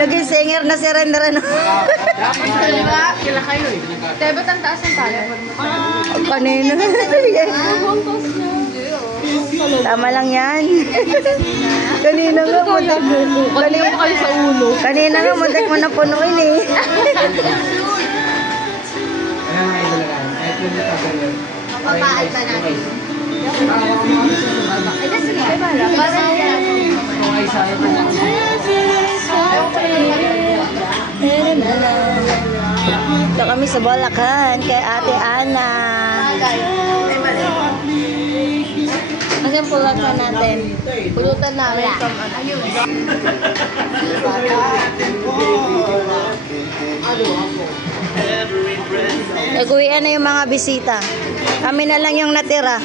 Naging singer na si Render, ano? Kila kayo eh. Dapat ang taas ng pala. Kanina. Tama lang yan. Kanina nga, muntik mo. Kanina pa kayo sa ulo. Kanina nga, muntik mo na punuin eh. Ayan nga ilalagay. Kahit yung nagkagayon. Mapapaal pa natin. Ay, sige, ay bala. Parang Kung ay sayo po. Ito kami sa Bulacan kay Ate Ana. Kasi ang pulutan natin. pulutan namin. Ayun. Nag-uwian na yung mga bisita. Kami na lang yung natira.